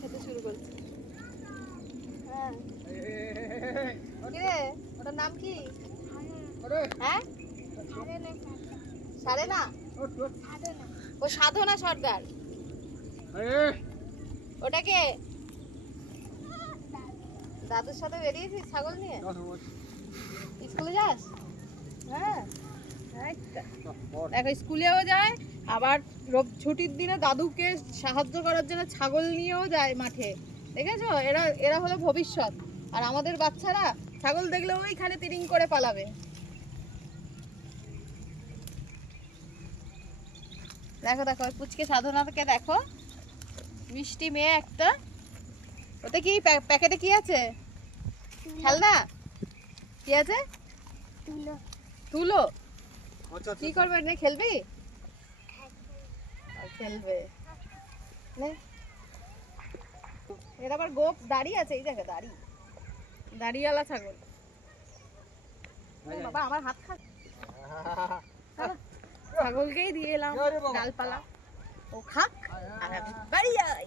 খেতে শুরু করছি। হ্যাঁ কিরে ওটার নাম কি? হ্যাঁ সারেনা, ও সাধনা সর্দার। ওটাকে দাদুর সাথে বেরিয়েছিস ছাগল নিয়ে? স্কুলে যাস? হ্যাঁ দেখো স্কুলেও যায়, আবার ছুটির দিনে দাদুকে সাহায্য করার জন্য ছাগল নিয়েও যায় মাঠে। দেখেছো, এরা এরা হলো ভবিষ্যৎ। আর আমাদের বাচ্চারা ছাগল দেখলে ওইখানে তিরিং করে পালাবে। দেখো দেখো পুচকে সাধনাকে দেখো, মিষ্টি মেয়ে একটা। ওতে কি প্যাকেটে কি আছে? খেলনা কি আছে? তুলো। কি করবে নে? খেলবি? খেলবে। এর আবার গোপ দাড়ি আছে, এই দেখো দাড়ি, দাড়িওয়ালা ছাগল। বাবা আমার হাত খা। ছাগলকেই দিয়ে এলাম ডালপালা, ও খাক আর আমি বাড়ি যাই।